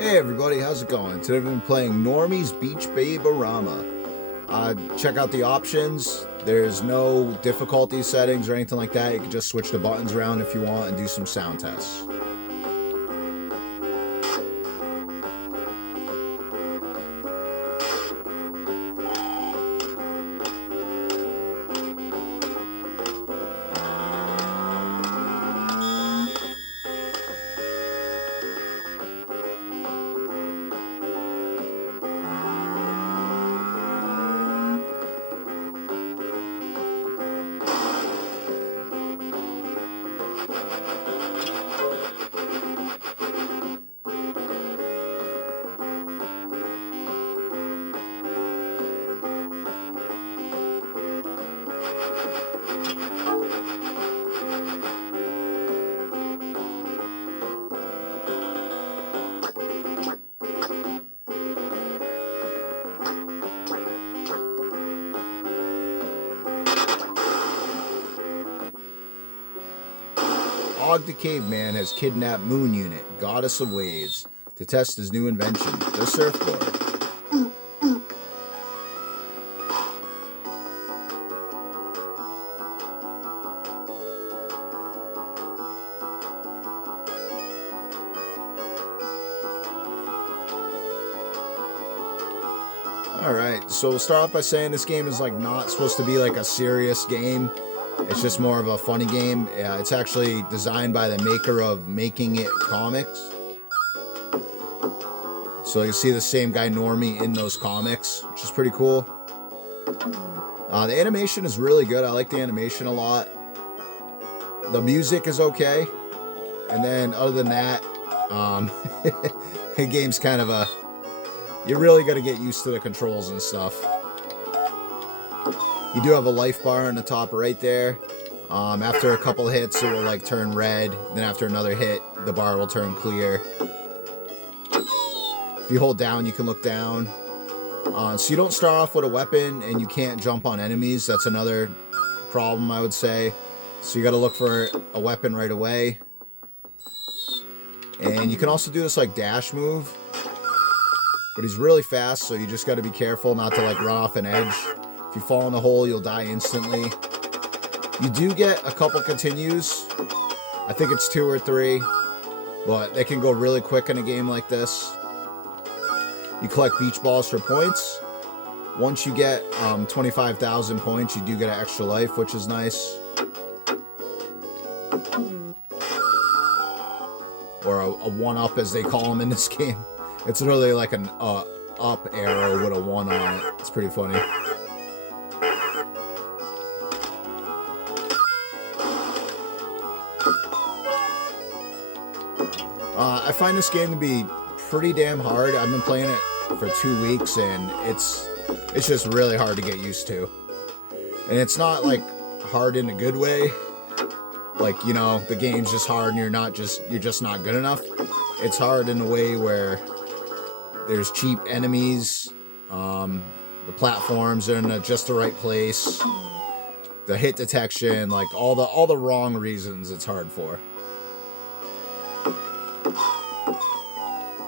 Hey everybody, how's it going? Today we've been playing Normy's Beach Babe O-Rama. Check out the options. There's no difficulty settings or anything like that. You can just switch the buttons around if you want and do some sound tests. Og the Caveman has kidnapped Moon Unit, Goddess of Waves, to test his new invention, the surfboard. Alright, so we'll start off by saying this game is like not supposed to be like a serious game. It's just more of a funny game. It's actually designed by the maker of Making It Comics. So you see the same guy Normy in those comics, which is pretty cool. The animation is really good. I like the animation a lot. The music is okay. And then other than that, the game's kind of a... You really got to get used to the controls and stuff. You do have a life bar on the top right there. After a couple hits, it will like turn red. Then after another hit, the bar will turn clear. If you hold down, you can look down. So you don't start off with a weapon and you can't jump on enemies. That's another problem, I would say. So you got to look for a weapon right away. And you can also do this like dash move. But he's really fast, so you just got to be careful not to like run off an edge. If you fall in a hole, you'll die instantly. You do get a couple continues. I think it's 2 or 3. But they can go really quick in a game like this. You collect beach balls for points. Once you get 25,000 points, you do get an extra life, which is nice. Or a 1-up, as they call them in this game. It's really like an up arrow with a 1 on it. It's pretty funny. I find this game to be pretty damn hard. I've been playing it for 2 weeks and it's just really hard to get used to. And it's not like hard in a good way. Like, you know, the game's just hard and you're just not good enough. It's hard in a way where there's cheap enemies, the platforms are in just the right place, the hit detection, like all the wrong reasons it's hard for.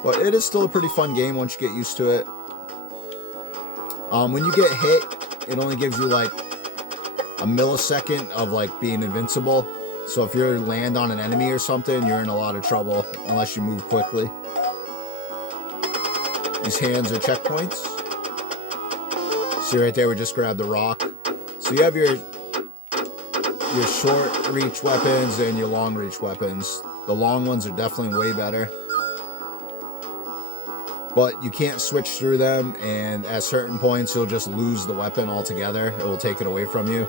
But it is still a pretty fun game once you get used to it. When you get hit, it only gives you like a millisecond of like being invincible. So if you land on an enemy or something, you're in a lot of trouble unless you move quickly. These hands are checkpoints. See right there, we just grabbed the rock. So you have your short reach weapons and your long reach weapons. The long ones are definitely way better. But you can't switch through them, and at certain points you'll just lose the weapon altogether. It will take it away from you.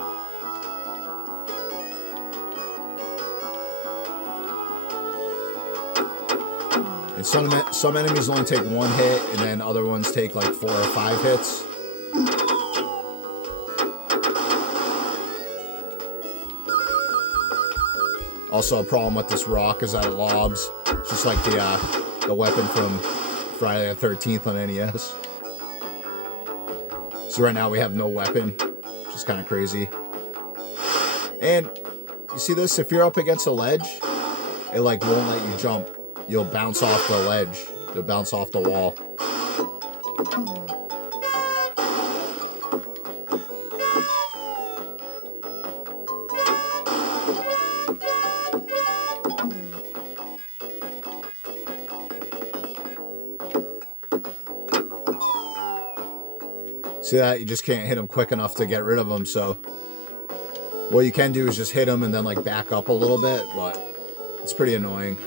And some enemies only take 1 hit, and then other ones take like 4 or 5 hits. Also, a problem with this rock is that it lobs. It's just like the weapon from Friday the 13th on NES. So right now we have no weapon, which is kind of crazy. And you see this? If you're up against a ledge, it like won't let you jump. You'll bounce off the ledge They'll bounce off the wall. See that? You just can't hit them quick enough to get rid of them, so what you can do is just hit them and then like back up a little bit, but it's pretty annoying.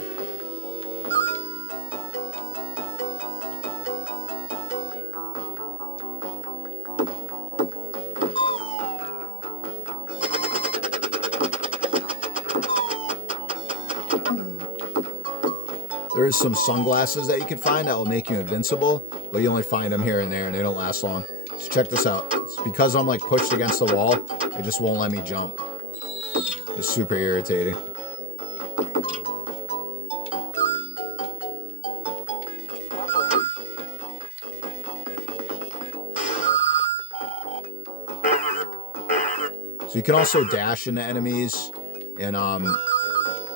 There is some sunglasses that you can find that will make you invincible, but you only find them here and there and they don't last long. So check this out. It's because I'm like pushed against the wall, it just won't let me jump. It's super irritating. So you can also dash into enemies, and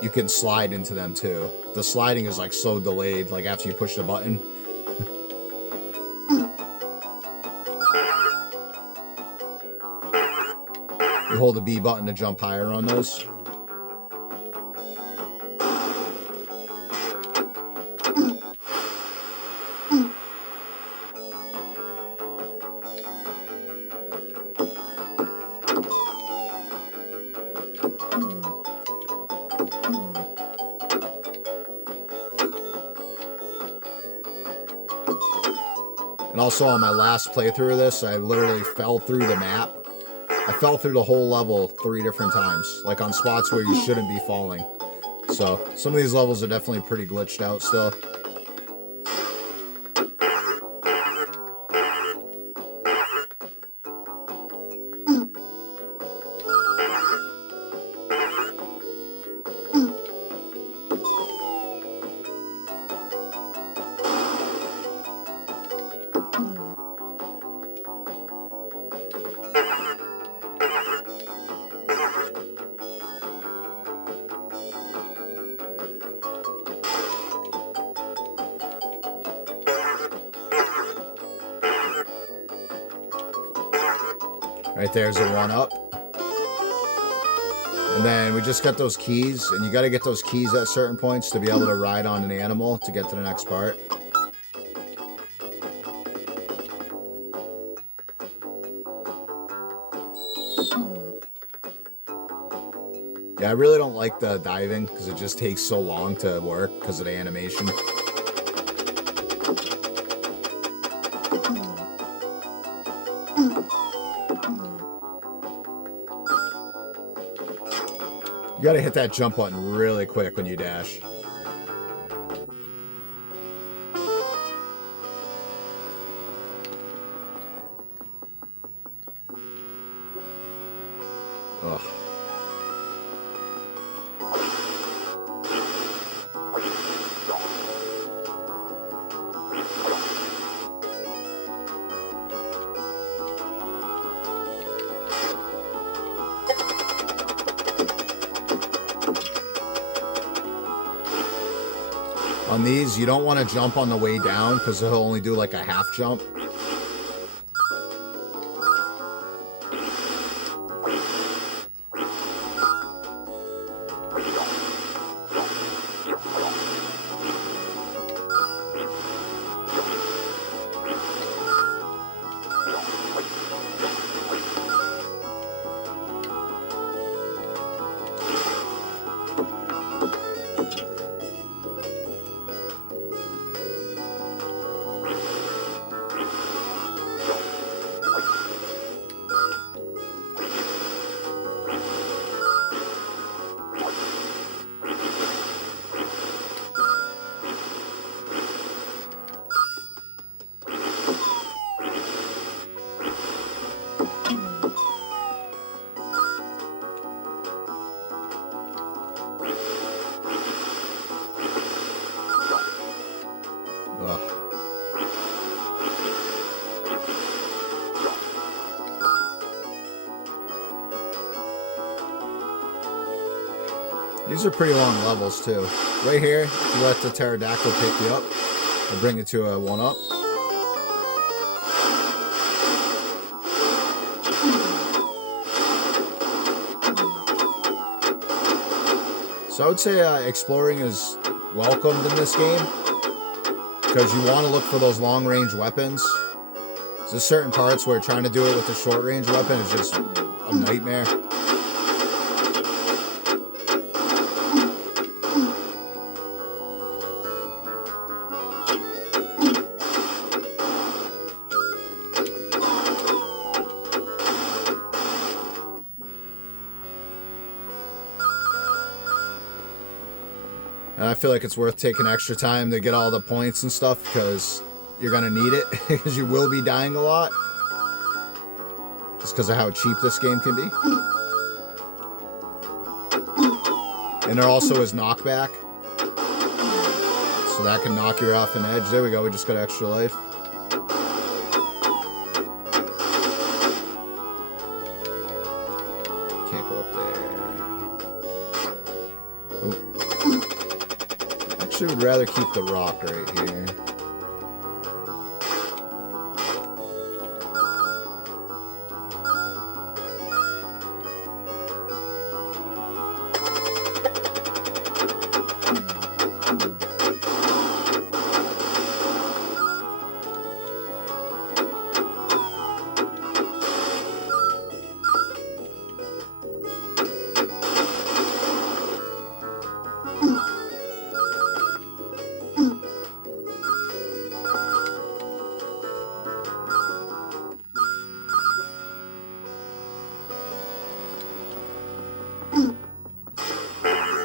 you can slide into them too. The sliding is like so delayed, like after you push the button. You hold the B button to jump higher on those. And also on my last playthrough of this, I literally fell through the map. I fell through the whole level 3 different times, like on spots where you shouldn't be falling. So some of these levels are definitely pretty glitched out still. Right there's a 1-up. And then we just got those keys, and you got to get those keys at certain points to be able to ride on an animal to get to the next part. Yeah, I really don't like the diving because it just takes so long to work because of the animation. You gotta hit that jump button really quick when you dash. Ugh. On these, you don't want to jump on the way down because he'll only do like a half jump. These are pretty long levels too. Right here, you let the pterodactyl pick you up. I'll bring it to a 1-up. So I would say exploring is welcomed in this game, because you want to look for those long-range weapons. There's certain parts where trying to do it with a short-range weapon is just a nightmare. And I feel like it's worth taking extra time to get all the points and stuff, because you're going to need it, because you will be dying a lot. Just because of how cheap this game can be. And there also is knockback. So that can knock you off an edge. There we go, we just got extra life. Can't go up there. Oop. Actually would rather keep the rock right here.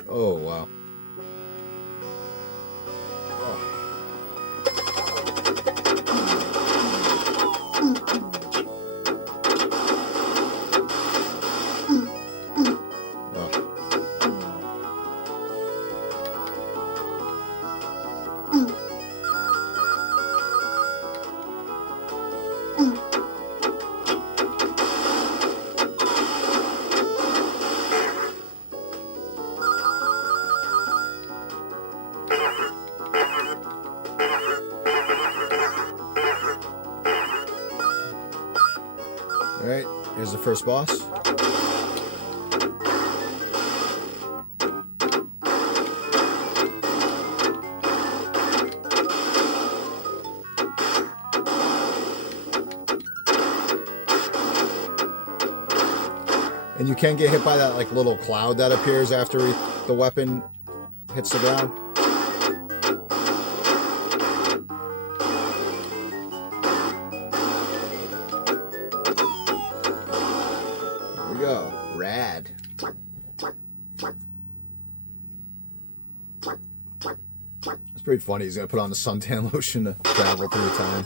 Oh, wow. Alright, here's the first boss. And you can get hit by that like little cloud that appears after the weapon hits the ground. There we go. Rad. It's pretty funny. He's gonna put on the suntan lotion to travel through time.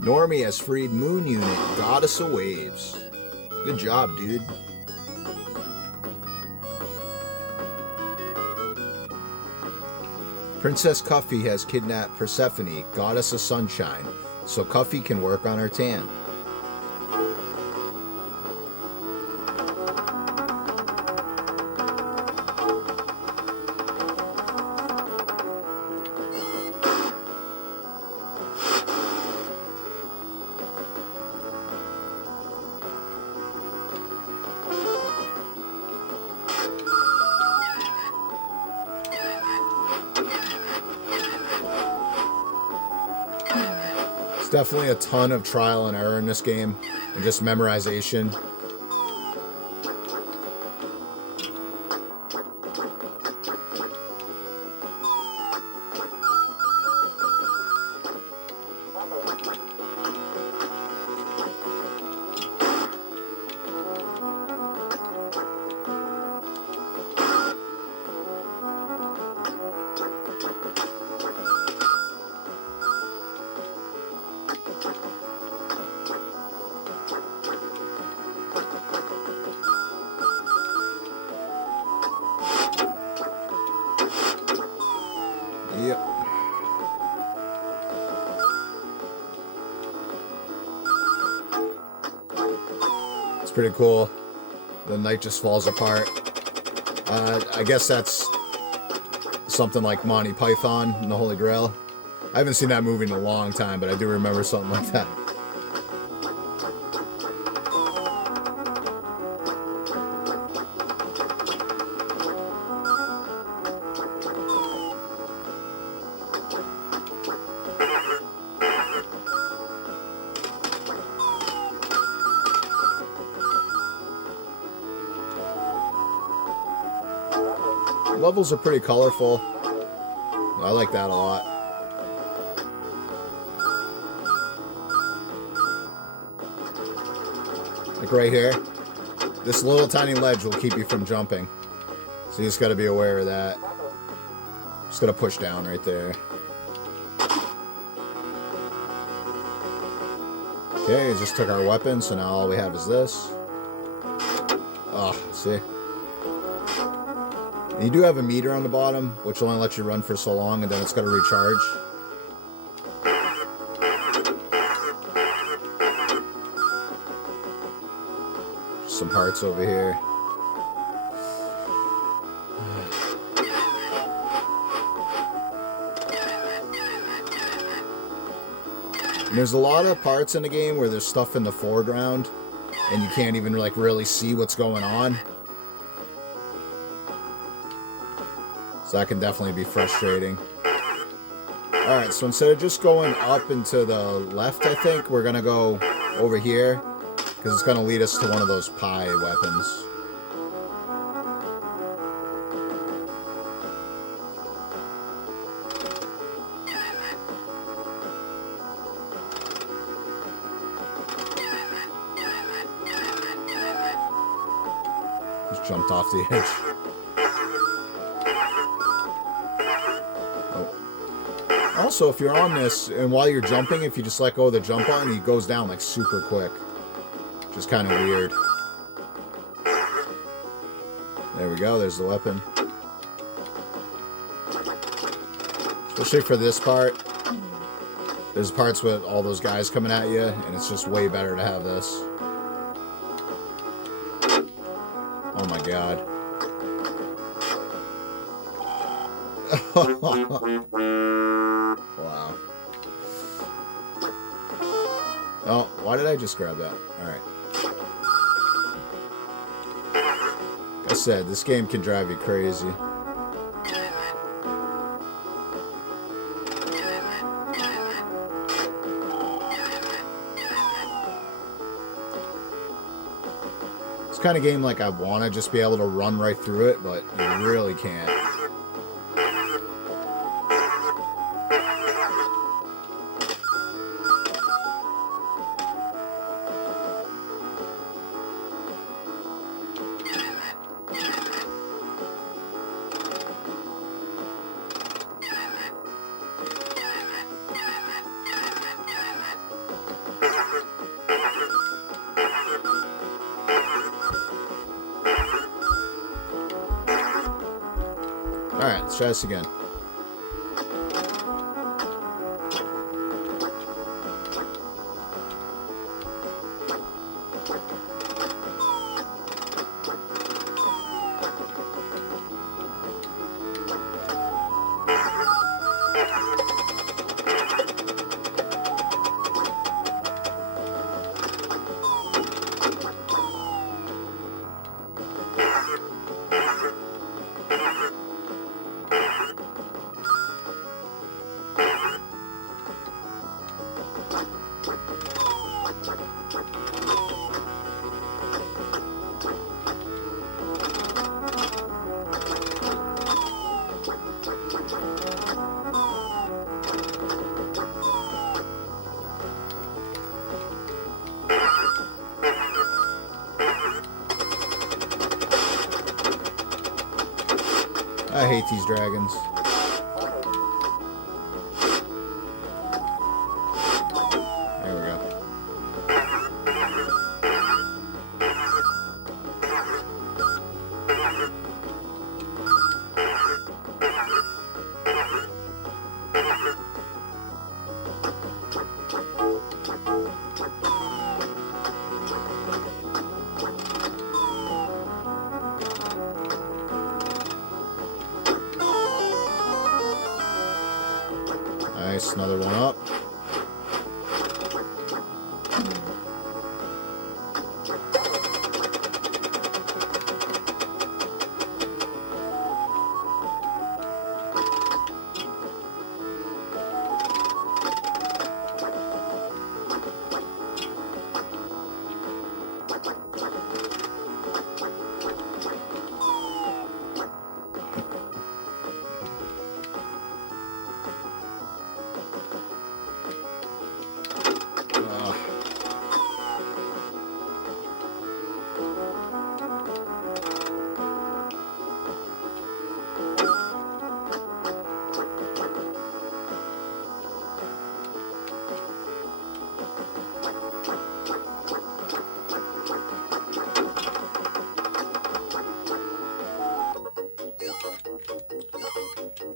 Normy has freed Moon Unit, Goddess of Waves. Good job, dude. Princess Cuffy has kidnapped Persephone, Goddess of Sunshine, so Cuffy can work on her tan. Definitely a ton of trial and error in this game, and just memorization. Yep. It's pretty cool. The night just falls apart. I guess that's something like Monty Python and the Holy Grail. I haven't seen that movie in a long time, but I do remember something like that. Levels are pretty colorful. I like that a lot. Like right here, this little tiny ledge will keep you from jumping. So you just gotta be aware of that. Just gotta push down right there. Okay, just took our weapon, so now all we have is this. Oh, see? And you do have a meter on the bottom, which will only let you run for so long, and then it's got to recharge. Some hearts over here. And there's a lot of parts in the game where there's stuff in the foreground, and you can't even like really see what's going on. So that can definitely be frustrating. Alright, so instead of just going up and to the left, I think, we're going to go over here. Because it's going to lead us to one of those pie weapons. Just jumped off the edge. Also, if you're on this, and while you're jumping, if you just let go of the jump button, he goes down, like, super quick. Just kind of weird. There we go, there's the weapon. Especially for this part. There's parts with all those guys coming at you, and it's just way better to have this. Oh my god. Wow. Oh, why did I just grab that? Alright. Like I said, this game can drive you crazy. It's the kind of game like I want to just be able to run right through it, but you really can't. Alright, let's try this again. I hate these dragons. There we go. Nice, another one up.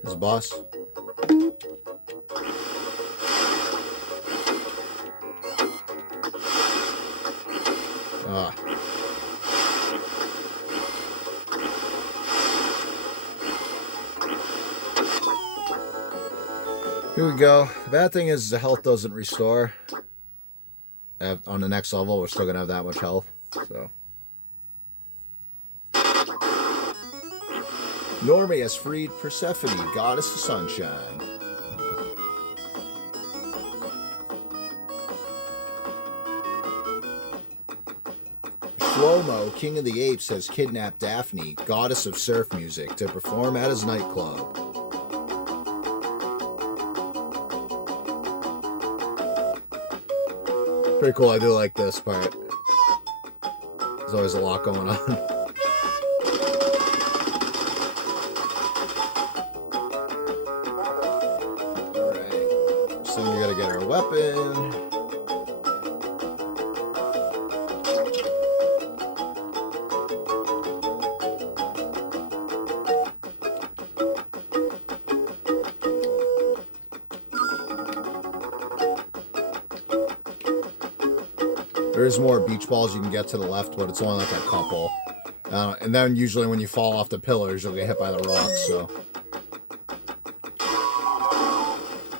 There's a boss. Here we go. The bad thing is the health doesn't restore. On the next level, we're still going to have that much health. So. Normy has freed Persephone, goddess of sunshine. Shlomo, king of the apes, has kidnapped Daphne, goddess of surf music, to perform at his nightclub. Pretty cool. I do like this part. There's always a lot going on. Alright. First thing we gotta get our weapon. There's more beach balls you can get to the left, but it's only like a couple. And then usually when you fall off the pillars, you'll get hit by the rocks, so.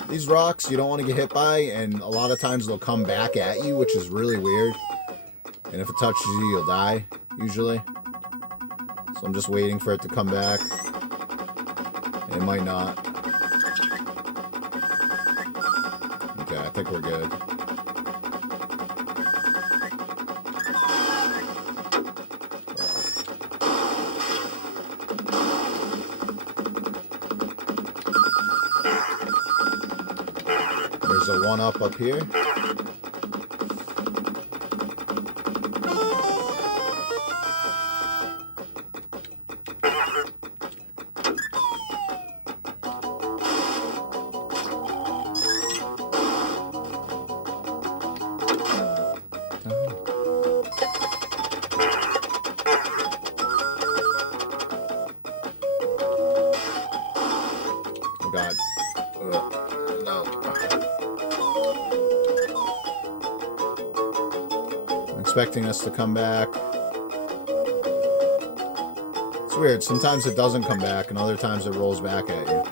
These rocks you don't want to get hit by, and a lot of times they'll come back at you, which is really weird. And if it touches you, you'll die, usually. So I'm just waiting for it to come back. It might not. Okay, I think we're good. There's a one-up here. Oh God. No. I'm expecting us to come back. It's weird. Sometimes it doesn't come back, and other times it rolls back at you.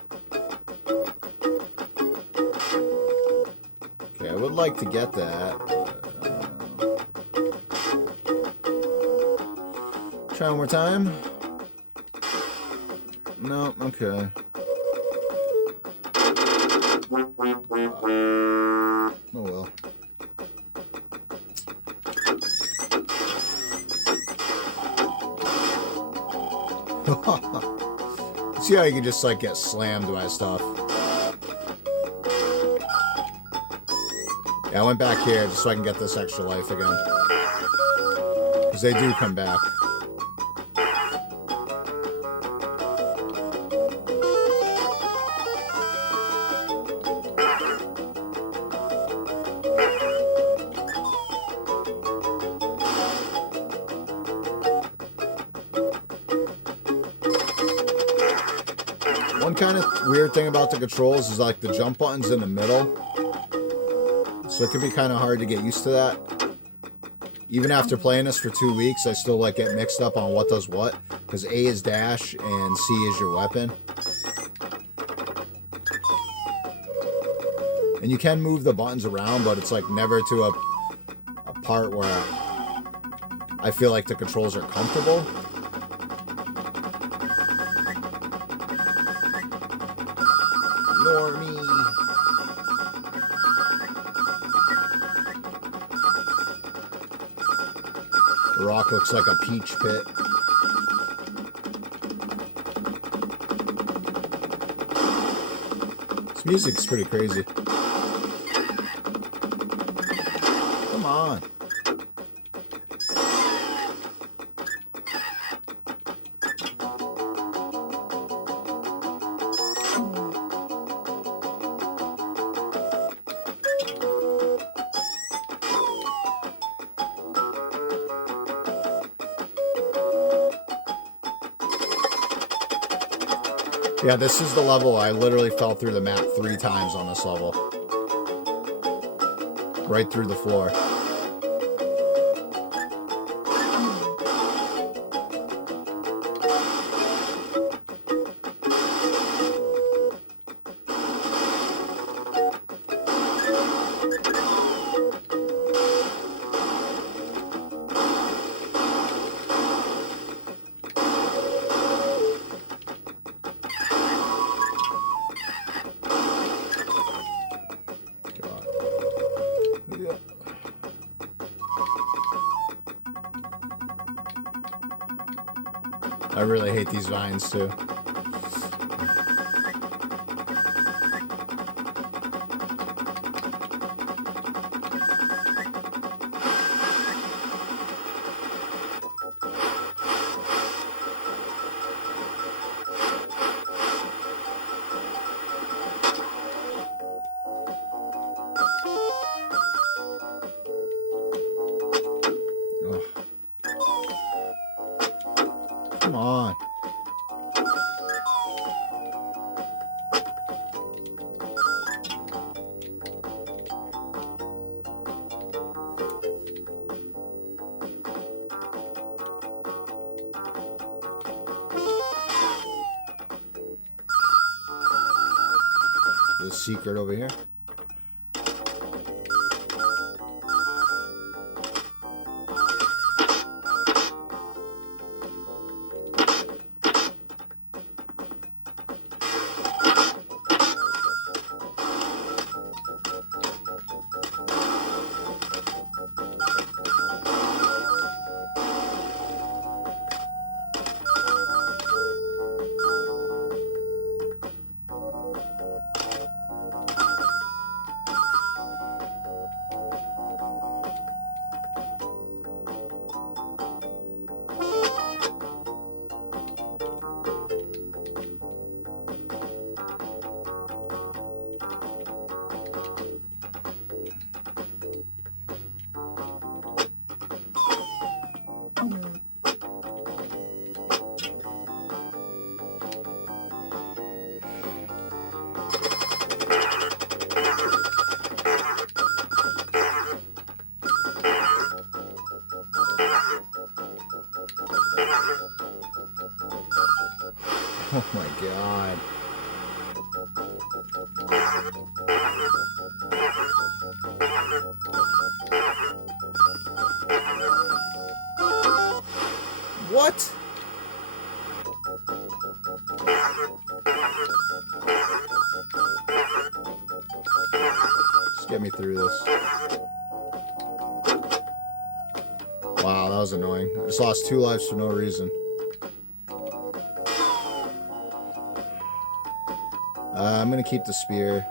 Okay, I would like to get that. Try one more time. No, okay. Oh well. See how you can just like get slammed by stuff. Yeah, I went back here just so I can get this extra life again. Because they do come back. One kind of weird thing about the controls is like the jump button's in the middle. So it can be kind of hard to get used to that. Even after playing this for 2 weeks, I still like get mixed up on what does what. Because A is dash and C is your weapon. And you can move the buttons around, but it's like never to a part where I feel like the controls are comfortable. Normy. The rock looks like a peach pit. This music's pretty crazy. Come on. Yeah, this is the level I literally fell through the map 3 times on this level. Right through the floor. I really hate these vines too. Come on. There's a secret over here. Oh my god. What? Just get me through this. Wow, that was annoying. I just lost 2 lives for no reason. I'm gonna keep the spear.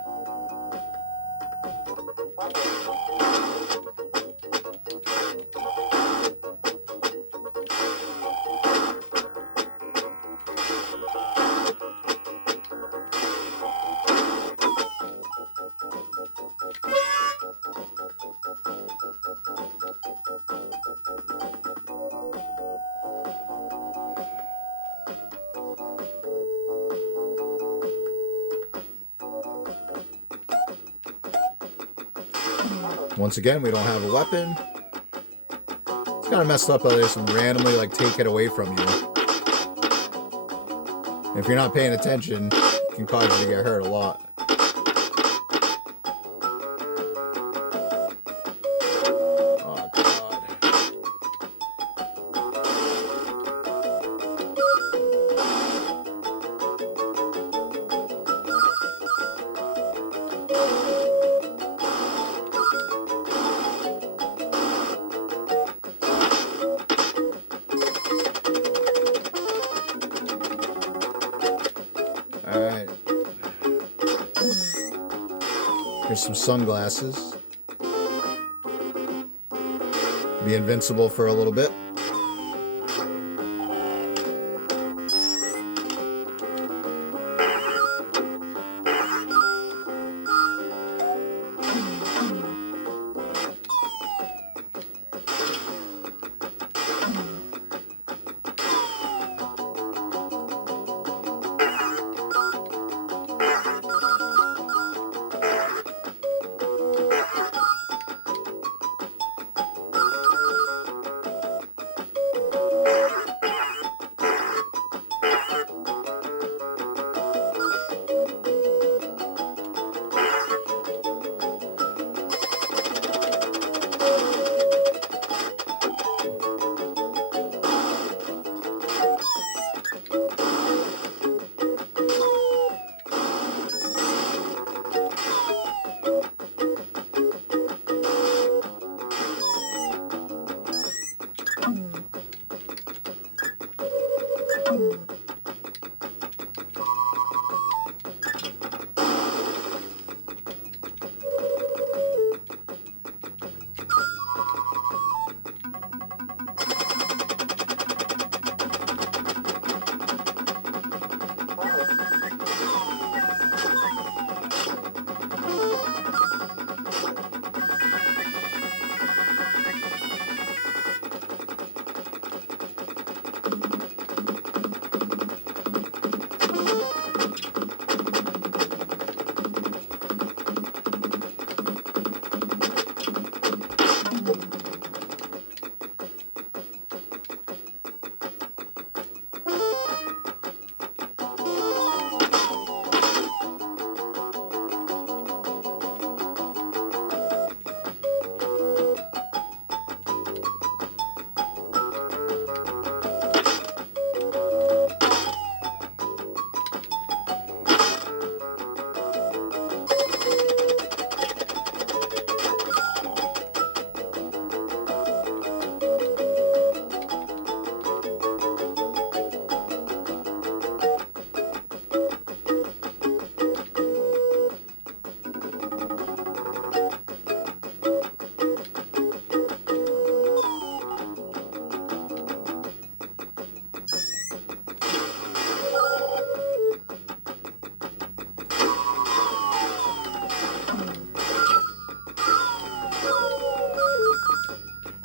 Once again, we don't have a weapon. It's kind of messed up how they just randomly like take it away from you. If you're not paying attention, it can cause you to get hurt a lot. Alright. Here's some sunglasses. Be invincible for a little bit.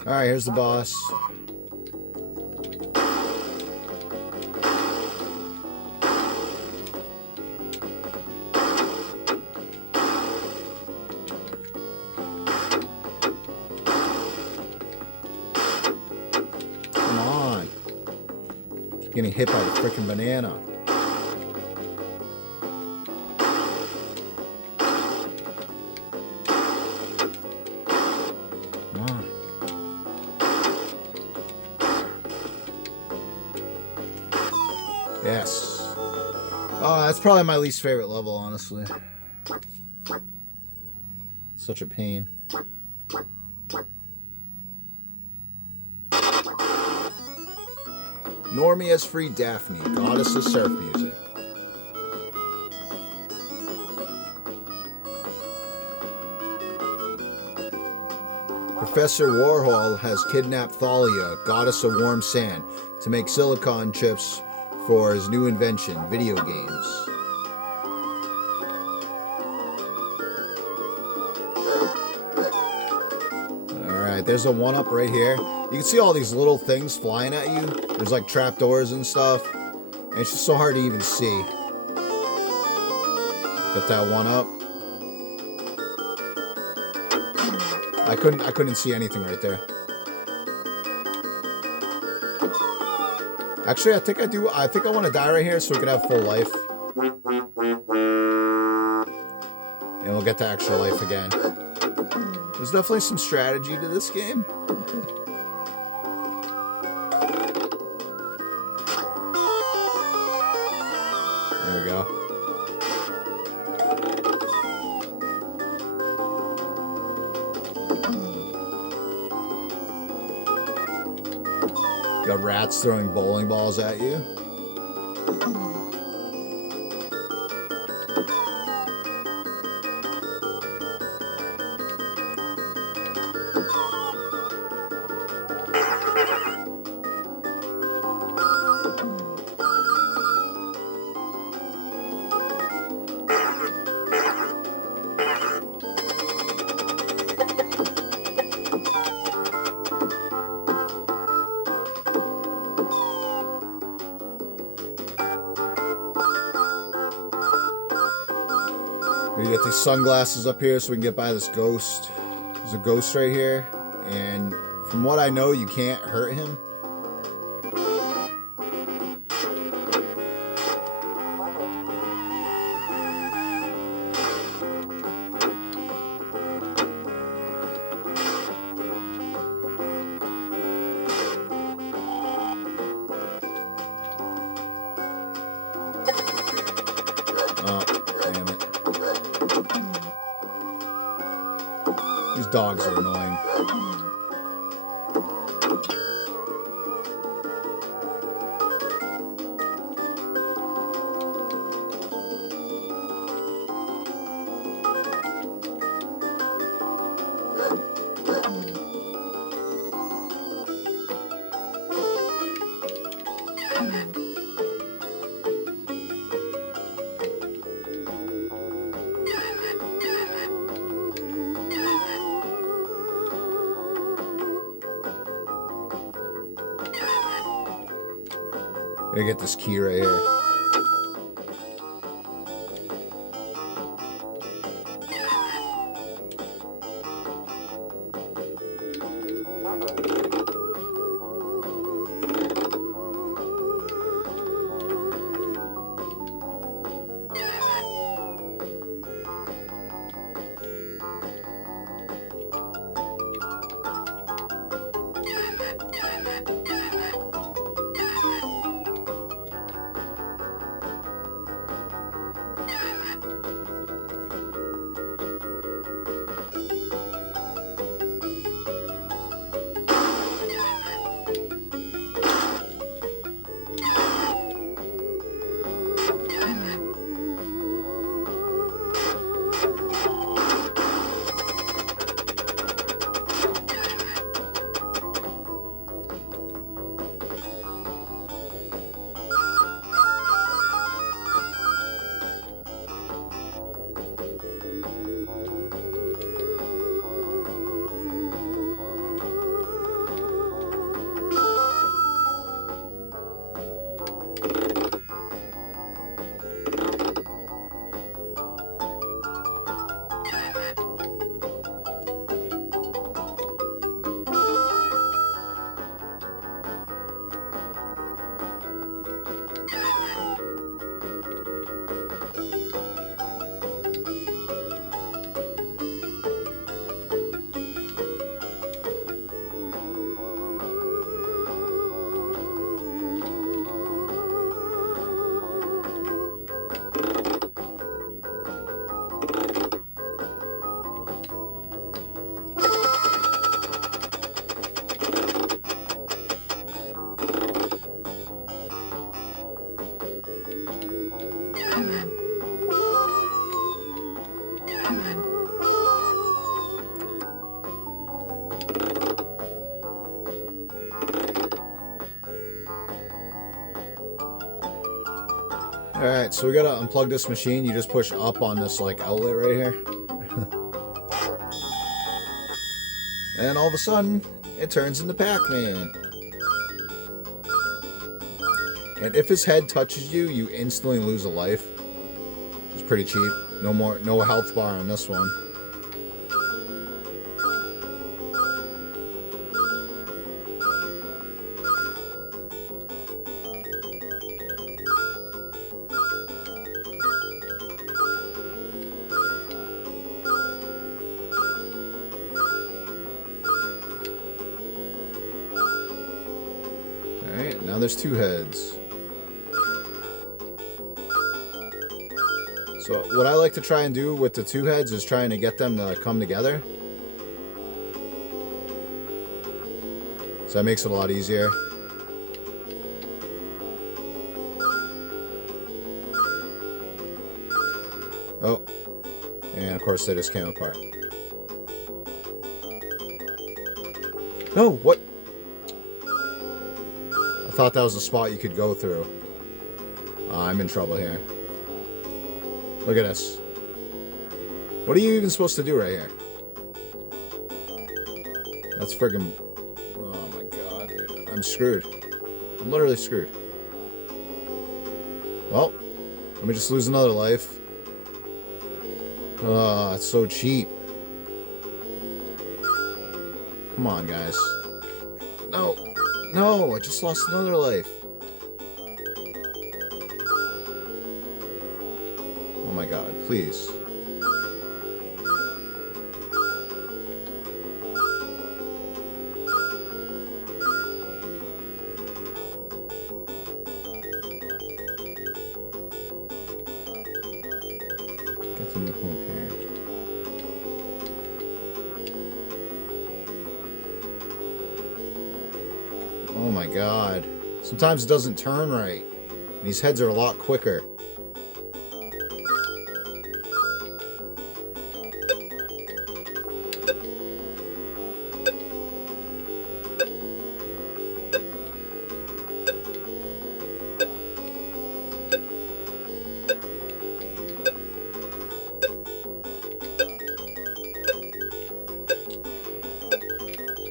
Alright, here's the boss. Come on. Keep getting hit by the freaking banana. Yes. Oh, that's probably my least favorite level, honestly. Such a pain. Normy has freed Daphne, goddess of surf music. Professor Warhol has kidnapped Thalia, goddess of warm sand, to make silicon chips for his new invention, video games. Alright, there's a one-up right here. You can see all these little things flying at you. There's like trapdoors and stuff. And it's just so hard to even see. Got that one-up. I couldn't see anything right there. Actually, I think I do. I think I want to die right here so we can have full life. And we'll get to extra life again. There's definitely some strategy to this game. There we go. Got rats throwing bowling balls at you. We get these sunglasses up here so we can get by this ghost. There's a ghost right here, and from what I know, you can't hurt him. Oh, damn it. These dogs are annoying. Gotta get this key right here. Alright, so we gotta unplug this machine. You just push up on this like outlet right here. And all of a sudden, it turns into Pac-Man. And if his head touches you, you instantly lose a life. Which is pretty cheap. No health bar on this one. Alright, now there's two heads. So what I like to try and do with the two heads is trying to get them to come together. So that makes it a lot easier. Oh, and of course they just came apart. No, what? I thought that was a spot you could go through. I'm in trouble here. Look at this. What are you even supposed to do right here? That's friggin'... Oh my god, dude. I'm screwed. I'm literally screwed. Well, let me just lose another life. Oh, it's so cheap. Come on, guys. No. No, I just lost another life. Oh my god, please. Get them to come up here. Oh my god. Sometimes it doesn't turn right. And these heads are a lot quicker.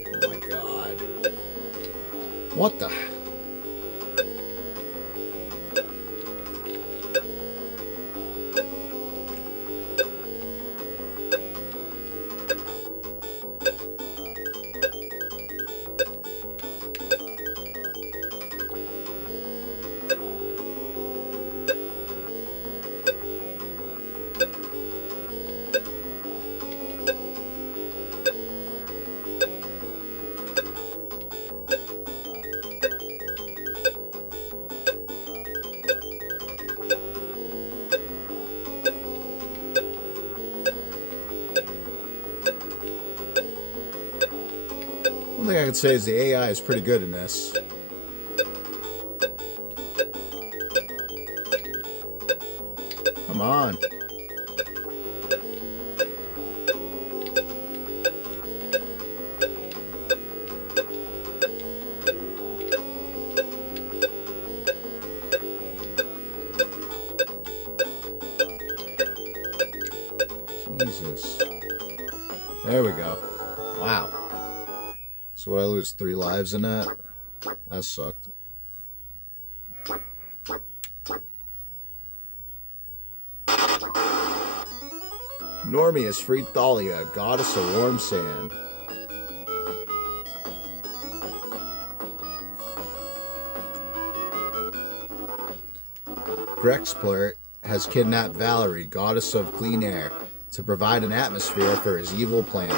Oh my god. What the? One thing I could say is the AI is pretty good in this. Come on. Jesus. There we go. Wow. So would I lose 3 lives in that? That sucked. Normy has freed Thalia, goddess of warm sand. Grexplert has kidnapped Valerie, goddess of clean air, to provide an atmosphere for his evil planet.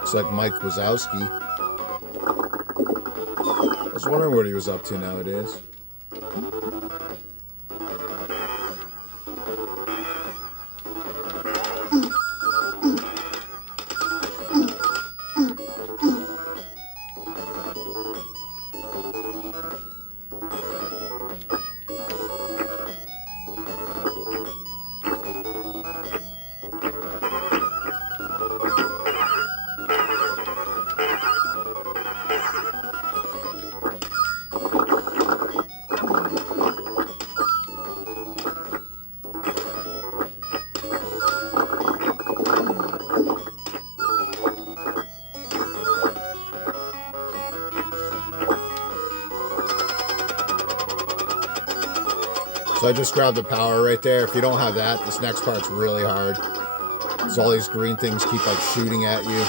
Looks like Mike Wazowski. I was wondering what he was up to nowadays. So I just grabbed the power right there. If you don't have that, this next part's really hard. Because all these green things keep like shooting at you.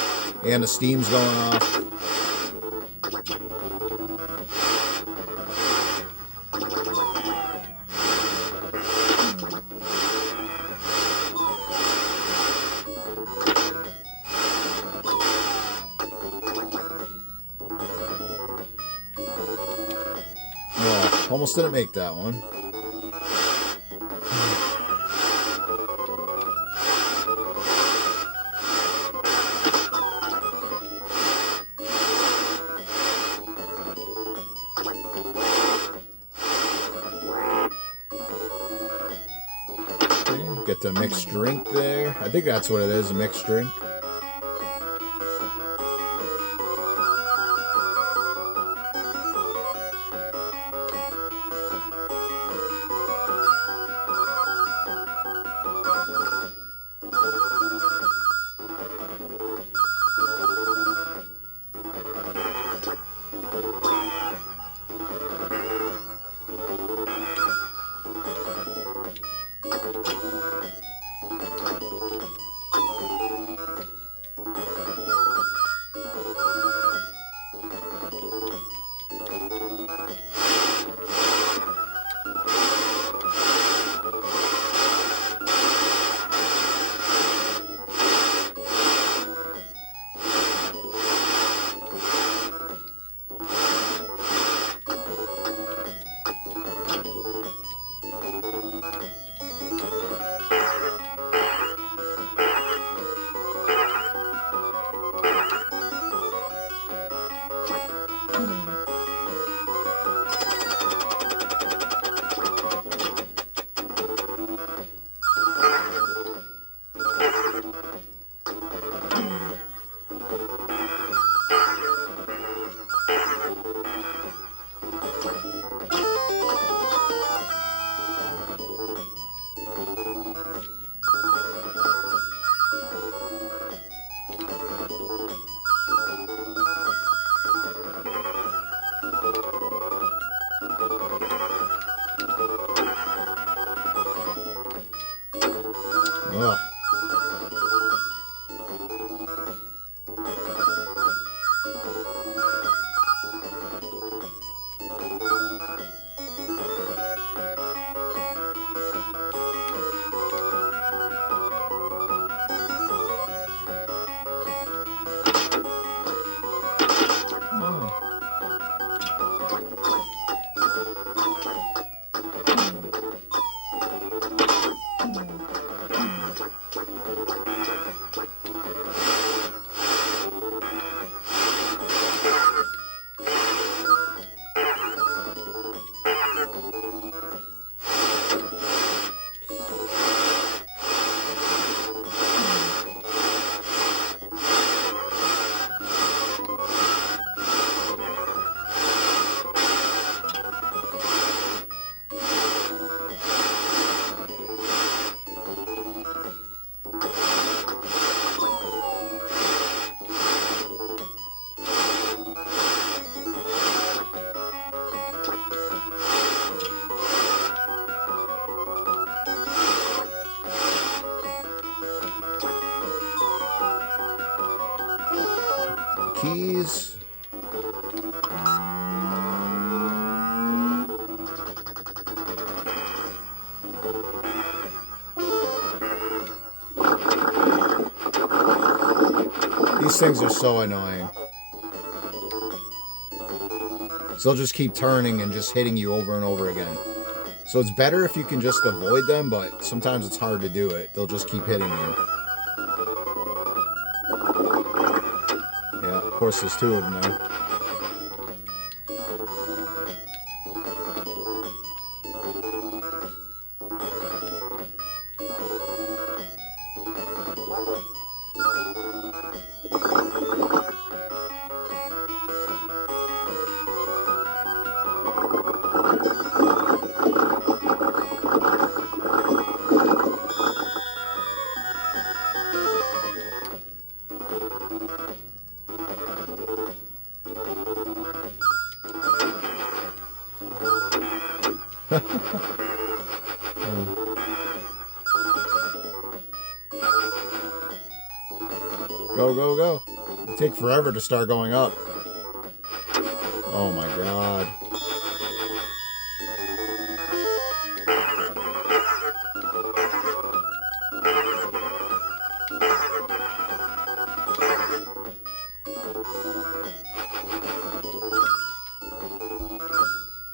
And the steam's going off. Oh, almost didn't make that one. Get the mixed drink there. I think that's what it is, a mixed drink. Ugh. Keys. These things are so annoying. So they'll just keep turning and just hitting you over and over again. So it's better if you can just avoid them, but sometimes it's hard to do it. They'll just keep hitting you. Yeah, of course there's two of them there. Go, go, go. It takes forever to start going up. Oh my god.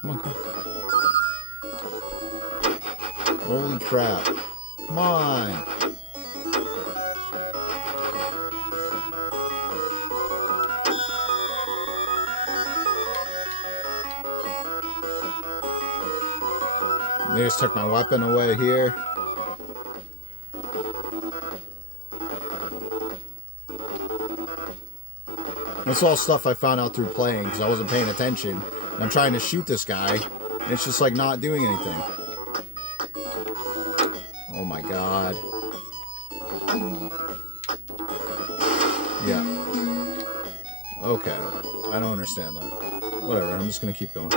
Come on, come on. Holy crap. Come on. They just took my weapon away here. That's all stuff I found out through playing because I wasn't paying attention. And I'm trying to shoot this guy, and it's just like not doing anything. Oh my god. Yeah. Okay. I don't understand that. Whatever, I'm just gonna keep going.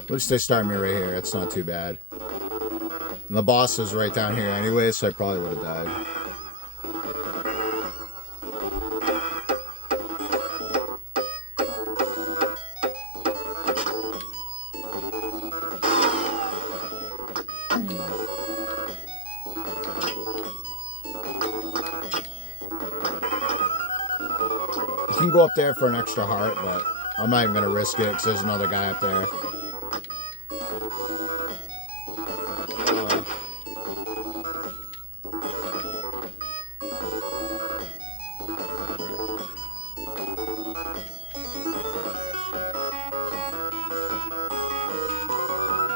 At least they start me right here. It's not too bad. And the boss is right down here anyway, so I probably would have died. You can go up there for an extra heart, but I'm not even going to risk it because there's another guy up there.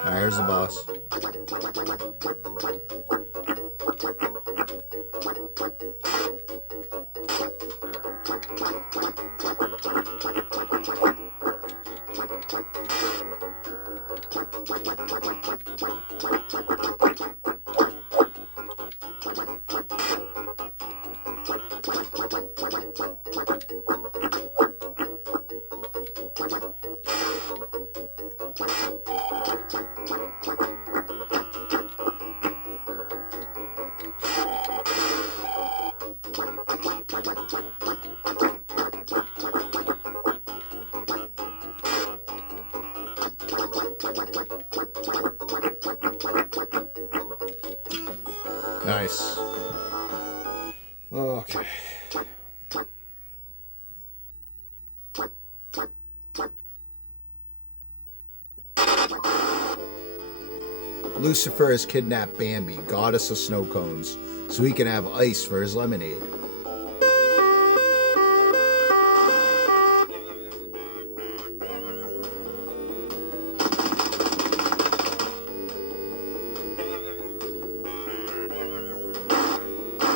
Alright, here's the boss. Nice. Okay. Lucifer has kidnapped Bambi, goddess of snow cones, so he can have ice for his lemonade.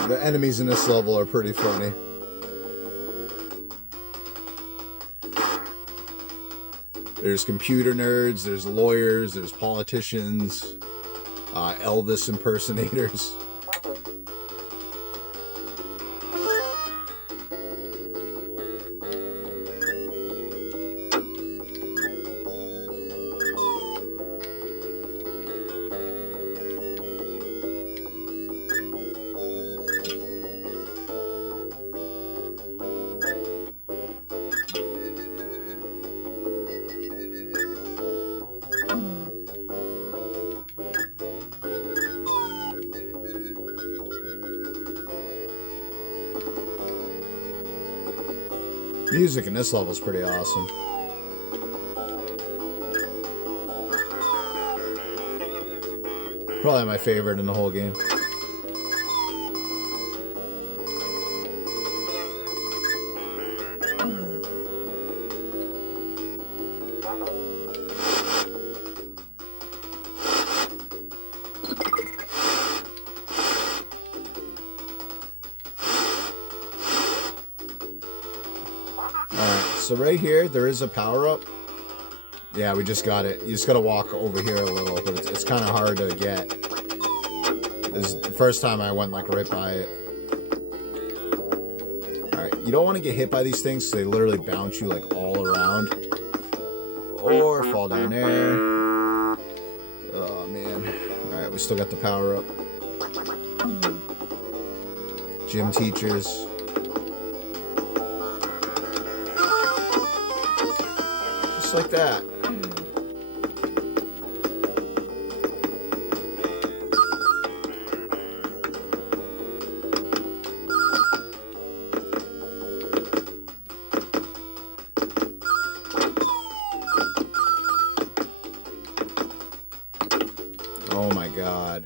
The enemies in this level are pretty funny. There's computer nerds, there's lawyers, there's politicians, Elvis impersonators. Music in this level is pretty awesome. Probably my favorite in the whole game. So right here, there is a power-up. Yeah, we just got it. You just gotta walk over here a little, but it's kind of hard to get. This is the first time I went like right by it. Alright, you don't want to get hit by these things, so they literally bounce you like all around. Or fall down there. Oh man. Alright, we still got the power-up. Gym teachers. Just like that. Oh my God.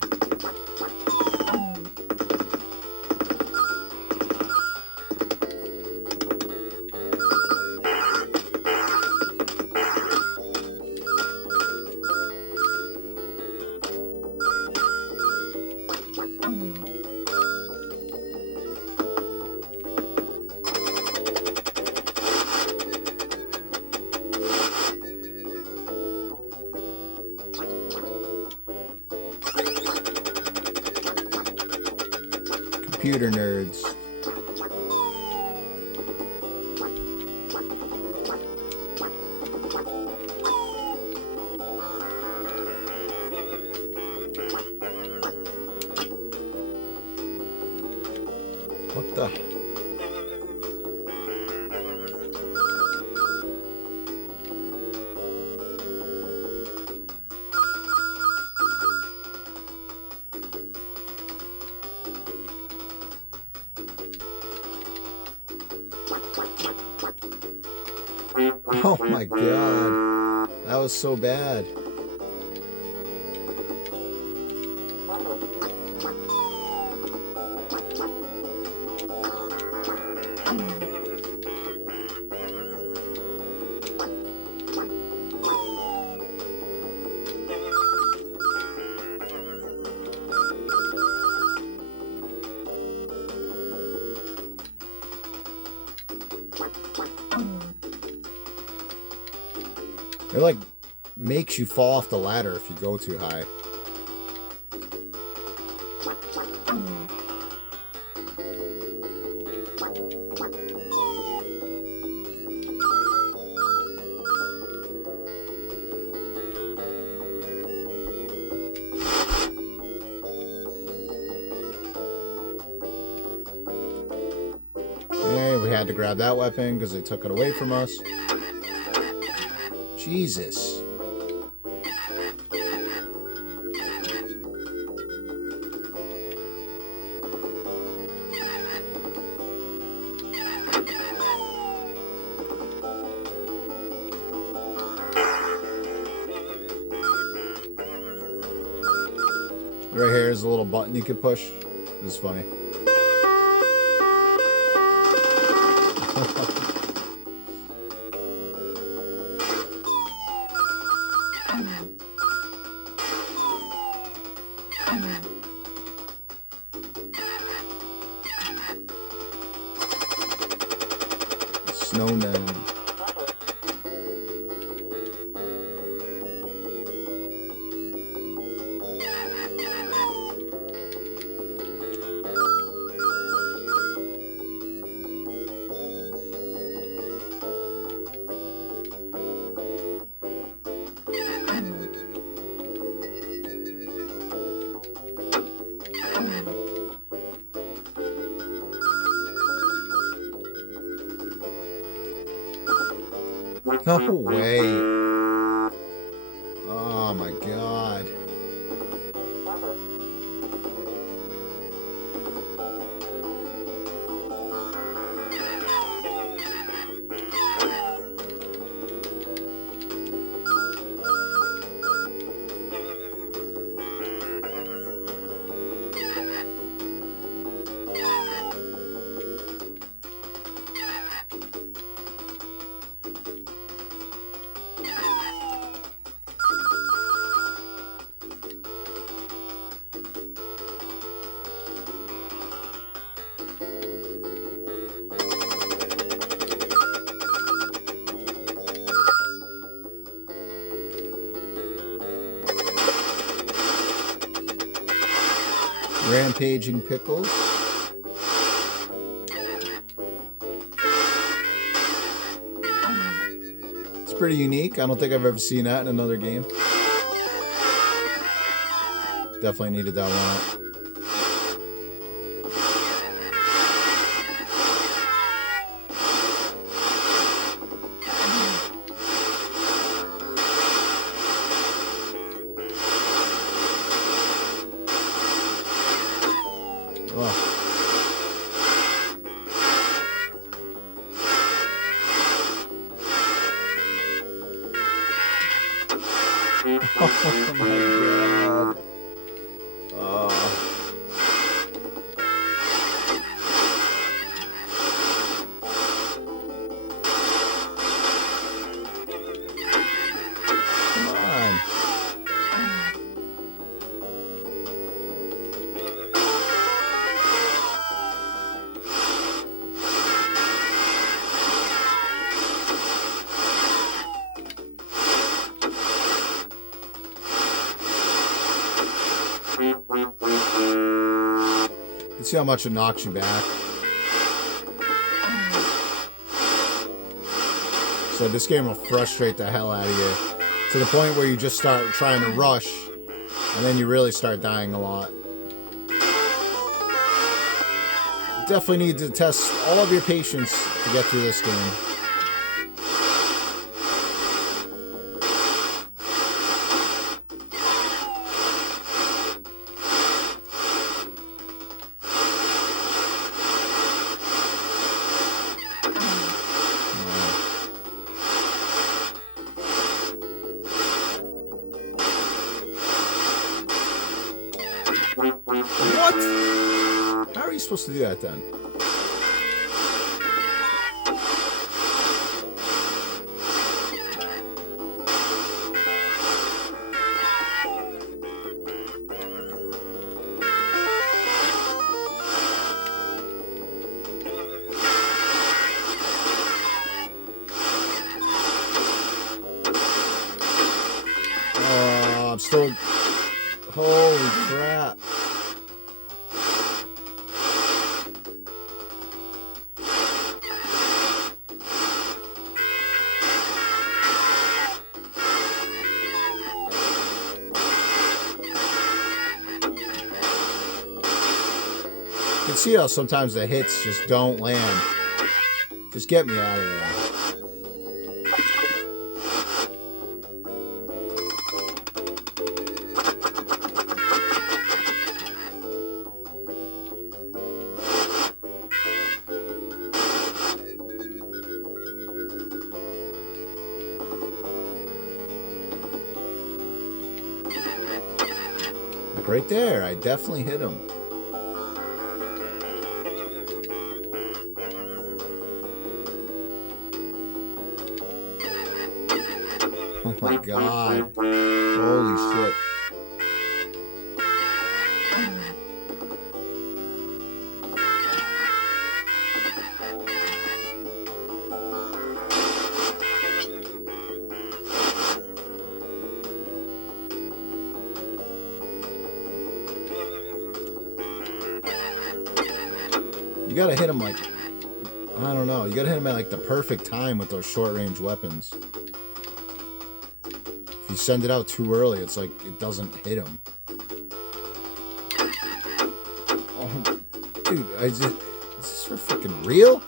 computer nerds. What the? Oh my god, that was so bad. It like makes you fall off the ladder if you go too high. Okay, we had to grab that weapon because they took it away from us. Jesus. Right here is a little button you could push. This is funny. Snowman. No way. Oh my god. Rampaging pickles. It's pretty unique. I don't think I've ever seen that in another game. Definitely needed that one out. Oh my god. Oh. Come on. You see how much it knocks you back. So this game will frustrate the hell out of you to the point where you just start trying to rush, and then you really start dying a lot. You definitely need to test all of your patience to get through this game. What? How are you supposed to do that then? I'm still... Holy crap. You can see how sometimes the hits just don't land. Just get me out of there. Like right there, I definitely hit him. Oh my god. Holy shit. You gotta hit him like, I don't know, you gotta hit him at like the perfect time with those short range weapons. If you send it out too early, it's like it doesn't hit him. Oh, dude, is this for freaking real?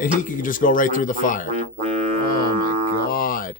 And he could just go right through the fire. Oh my god.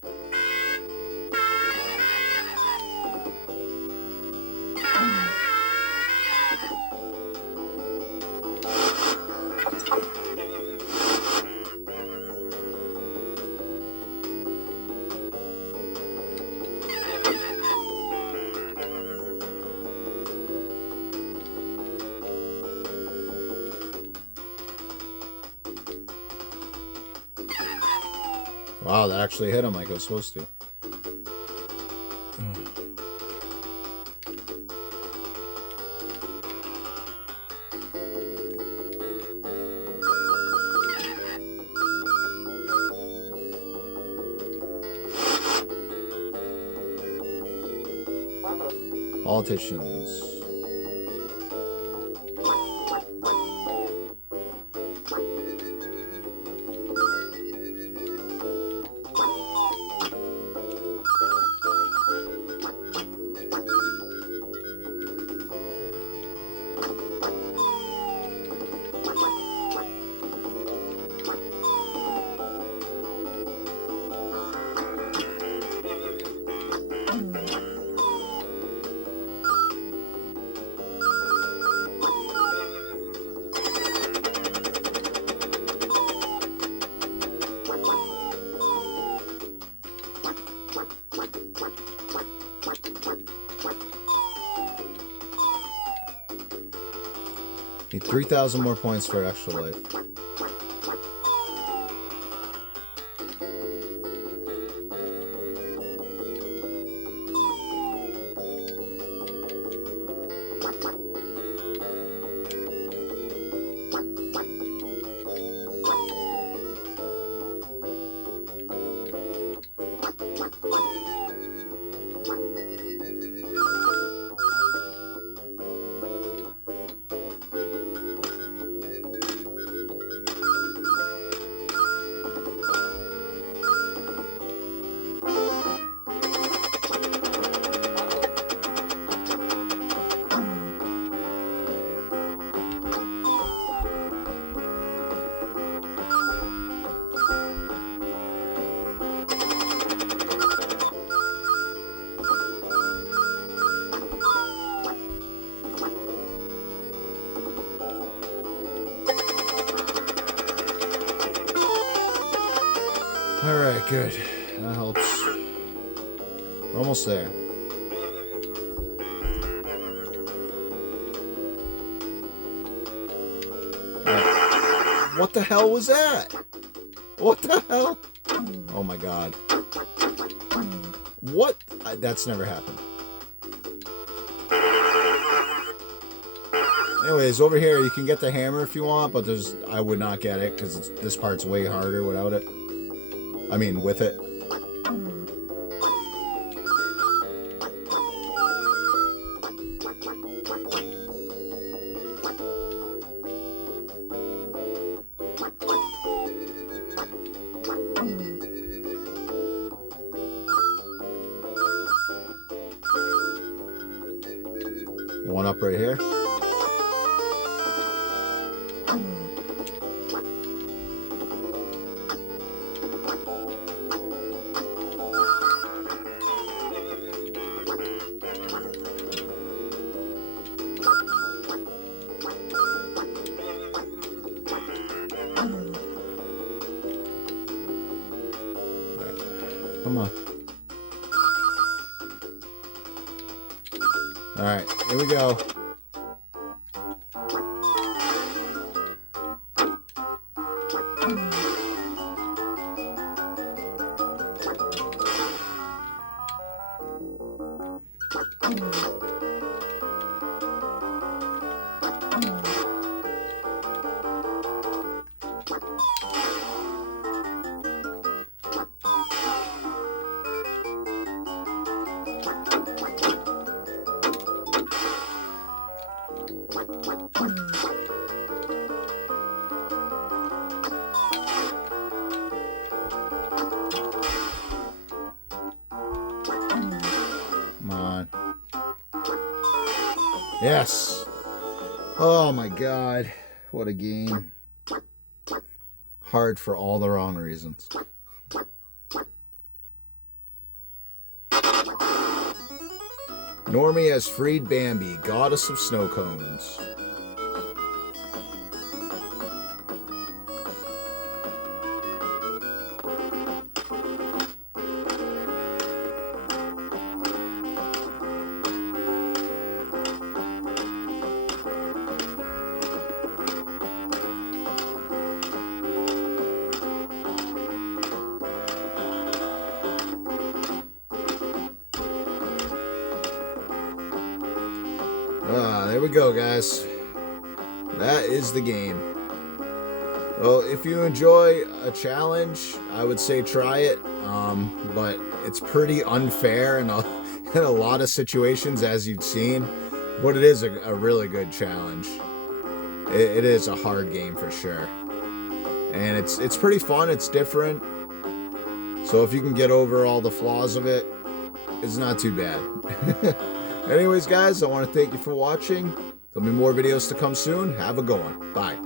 Wow, that actually hit him like it was supposed to. Politicians. Need 3,000 more points for extra life. good. That helps. We're almost there. Right. What the hell was that? What the hell? Oh my god. What? That's never happened. Anyways, over here you can get the hammer if you want, but I would not get it because this part's way harder without it. I mean, with it. One up right here. Come on. Alright, here we go. Come on. Yes. Oh my god. What a game. Hard for all the wrong reasons. Normy has freed Bambi, goddess of snow cones. There we go, guys. That is the game. Well, if you enjoy a challenge, I would say try it. But it's pretty unfair in a lot of situations, as you've seen. But it is a really good challenge. It is a hard game for sure. And it's pretty fun. It's different. So if you can get over all the flaws of it, it's not too bad. Anyways, guys, I want to thank you for watching. There'll be more videos to come soon. Have a good one. Bye.